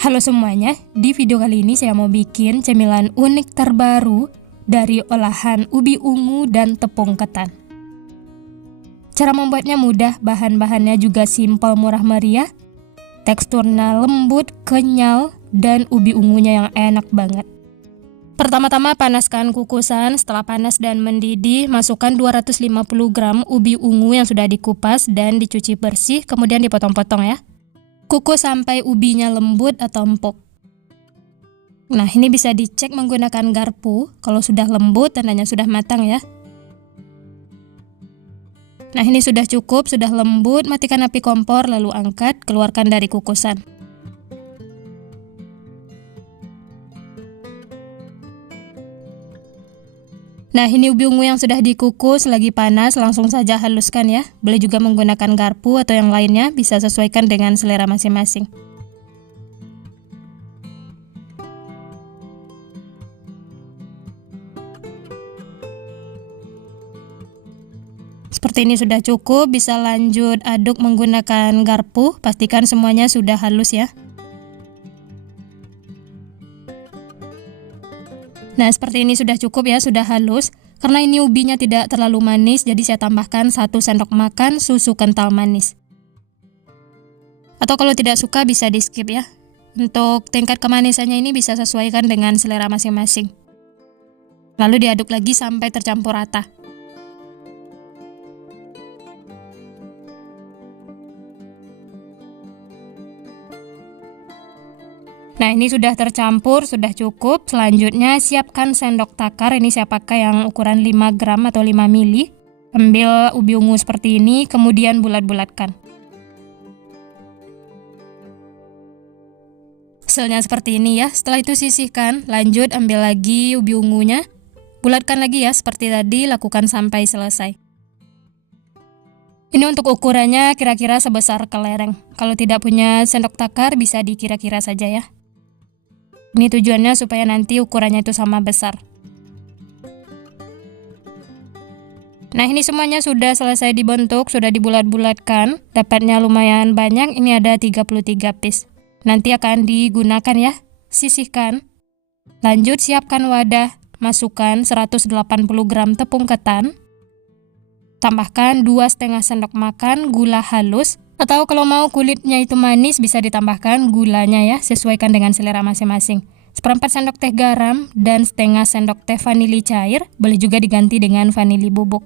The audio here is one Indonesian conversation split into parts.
Halo semuanya, di video kali ini saya mau bikin cemilan unik terbaru dari olahan ubi ungu dan tepung ketan. Cara membuatnya mudah, bahan-bahannya juga simpel murah meriah, teksturnya lembut, kenyal, dan ubi ungunya yang enak banget. Pertama-tama panaskan kukusan, setelah panas dan mendidih, masukkan 250 gram ubi ungu yang sudah dikupas dan dicuci bersih, kemudian dipotong-potong ya. Kukus sampai ubinya lembut atau empuk. Nah, ini bisa dicek menggunakan garpu. Kalau sudah lembut, tandanya sudah matang ya. Nah, ini sudah cukup, sudah lembut. Matikan api kompor, lalu angkat, keluarkan dari kukusan. Nah, ini ubi ungu yang sudah dikukus, lagi panas, langsung saja haluskan ya. Boleh juga menggunakan garpu atau yang lainnya, bisa sesuaikan dengan selera masing-masing. Seperti ini sudah cukup, bisa lanjut aduk menggunakan garpu, pastikan semuanya sudah halus ya. Nah, seperti ini sudah cukup ya, sudah halus. Karena ini ubinya tidak terlalu manis, jadi saya tambahkan 1 sendok makan susu kental manis. Atau kalau tidak suka bisa di skip ya. Untuk tingkat kemanisannya ini bisa sesuaikan dengan selera masing-masing. Lalu diaduk lagi sampai tercampur rata. Nah, ini sudah tercampur, sudah cukup. Selanjutnya siapkan sendok takar. Ini saya pakai yang ukuran 5 gram atau 5 mili. Ambil ubi ungu seperti ini, kemudian bulat-bulatkan. Hasilnya seperti ini ya. Setelah itu sisihkan, lanjut ambil lagi ubi ungunya. Bulatkan lagi ya, seperti tadi, lakukan sampai selesai. Ini untuk ukurannya kira-kira sebesar kelereng. Kalau tidak punya sendok takar, bisa dikira-kira saja ya. Ini tujuannya supaya nanti ukurannya itu sama besar. Nah, ini semuanya sudah selesai dibentuk, sudah dibulat-bulatkan. Dapatnya lumayan banyak, ini ada 33 piece. Nanti akan digunakan ya. Sisihkan. Lanjut siapkan wadah, masukkan 180 gram tepung ketan. Tambahkan 2,5 sendok makan gula halus. Atau kalau mau kulitnya itu manis, bisa ditambahkan gulanya ya, sesuaikan dengan selera masing-masing. 1/4 sendok teh garam dan 1/2 sendok teh vanili cair, boleh juga diganti dengan vanili bubuk.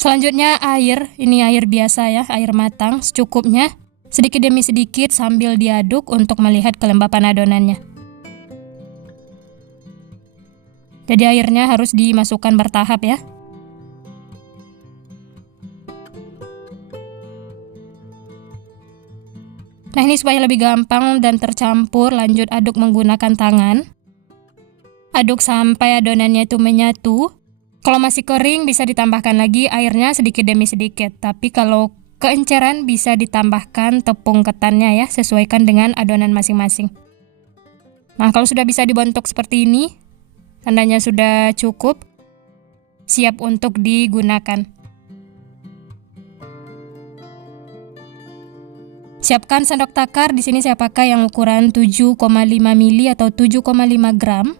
Selanjutnya air, ini air biasa ya, air matang secukupnya, sedikit demi sedikit sambil diaduk untuk melihat kelembapan adonannya. Jadi airnya harus dimasukkan bertahap ya. Nah, ini supaya lebih gampang dan tercampur, lanjut aduk menggunakan tangan. Aduk sampai adonannya itu menyatu. Kalau masih kering bisa ditambahkan lagi airnya sedikit demi sedikit. Tapi kalau keenceran bisa ditambahkan tepung ketannya ya, sesuaikan dengan adonan masing-masing. Nah, kalau sudah bisa dibentuk seperti ini, tandanya sudah cukup, siap untuk digunakan. Siapkan sendok takar, di sini saya pakai yang ukuran 7,5 mili atau 7,5 gram.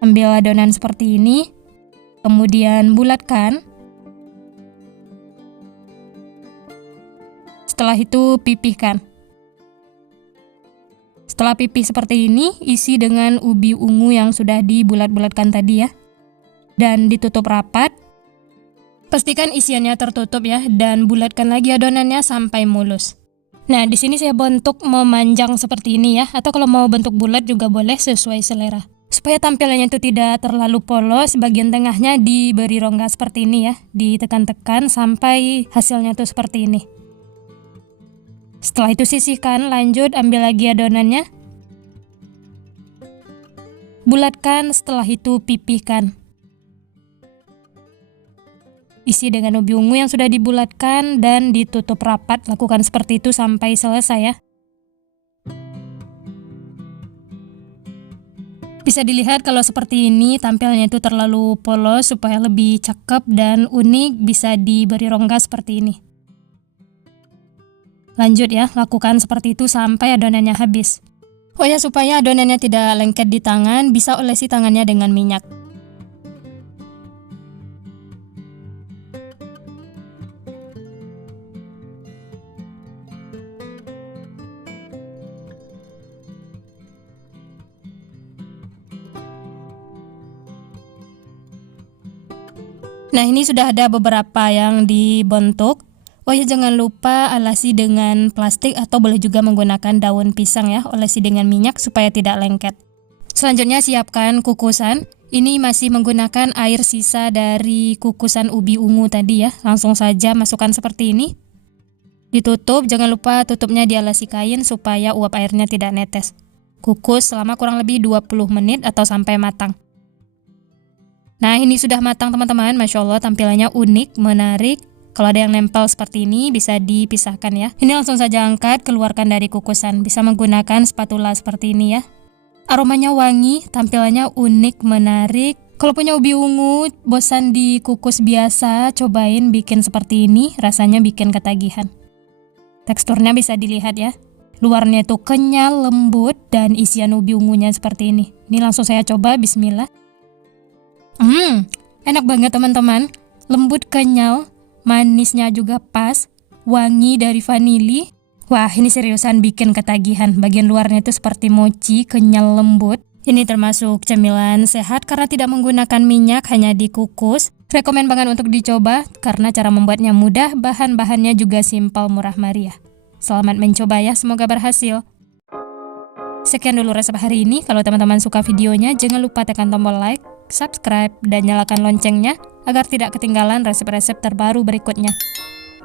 Ambil adonan seperti ini, kemudian bulatkan. Setelah itu pipihkan. Setelah pipih seperti ini, isi dengan ubi ungu yang sudah dibulat-bulatkan tadi ya. Dan ditutup rapat. Pastikan isiannya tertutup ya, dan bulatkan lagi adonannya sampai mulus. Nah, di sini saya bentuk memanjang seperti ini ya, atau kalau mau bentuk bulat juga boleh sesuai selera. Supaya tampilannya itu tidak terlalu polos, bagian tengahnya diberi rongga seperti ini ya, ditekan-tekan sampai hasilnya tuh seperti ini. Setelah itu sisihkan, lanjut ambil lagi adonannya. Bulatkan, setelah itu pipihkan. Isi dengan ubi ungu yang sudah dibulatkan dan ditutup rapat. Lakukan seperti itu sampai selesai ya. Bisa dilihat kalau seperti ini tampilnya itu terlalu polos, supaya lebih cakep dan unik bisa diberi rongga seperti ini. Lanjut ya, lakukan seperti itu sampai adonannya habis. Oh ya, supaya adonannya tidak lengket di tangan, bisa olesi tangannya dengan minyak. Nah, ini sudah ada beberapa yang dibentuk. Oh ya, jangan lupa alasi dengan plastik atau boleh juga menggunakan daun pisang ya, olesi dengan minyak supaya tidak lengket. Selanjutnya siapkan kukusan. Ini masih menggunakan air sisa dari kukusan ubi ungu tadi ya. Langsung saja masukkan seperti ini. Ditutup, jangan lupa tutupnya dialasi kain supaya uap airnya tidak netes. Kukus selama kurang lebih 20 menit atau sampai matang. Nah, ini sudah matang teman-teman. Masya Allah, tampilannya unik, menarik. Kalau ada yang nempel seperti ini bisa dipisahkan ya. Ini langsung saja angkat, keluarkan dari kukusan. Bisa menggunakan spatula seperti ini ya. Aromanya wangi, tampilannya unik, menarik. Kalau punya ubi ungu, bosan dikukus biasa, cobain bikin seperti ini. Rasanya bikin ketagihan. Teksturnya bisa dilihat ya. Luarnya itu kenyal, lembut, dan isian ubi ungunya seperti ini. Ini langsung saya coba, bismillah. Enak banget teman-teman. Lembut, kenyal, manisnya juga pas, wangi dari vanili. Wah, ini seriusan bikin ketagihan. Bagian luarnya itu seperti mochi, kenyal, lembut. Ini termasuk cemilan sehat karena tidak menggunakan minyak, hanya dikukus. Rekomen banget untuk dicoba karena cara membuatnya mudah, bahan-bahannya juga simpel, murah meriah. Selamat mencoba ya, semoga berhasil. Sekian dulu resep hari ini. Kalau teman-teman suka videonya, jangan lupa tekan tombol like, subscribe, dan nyalakan loncengnya agar tidak ketinggalan resep-resep terbaru berikutnya.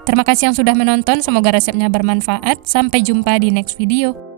Terima kasih yang sudah menonton, semoga resepnya bermanfaat. Sampai jumpa di next video.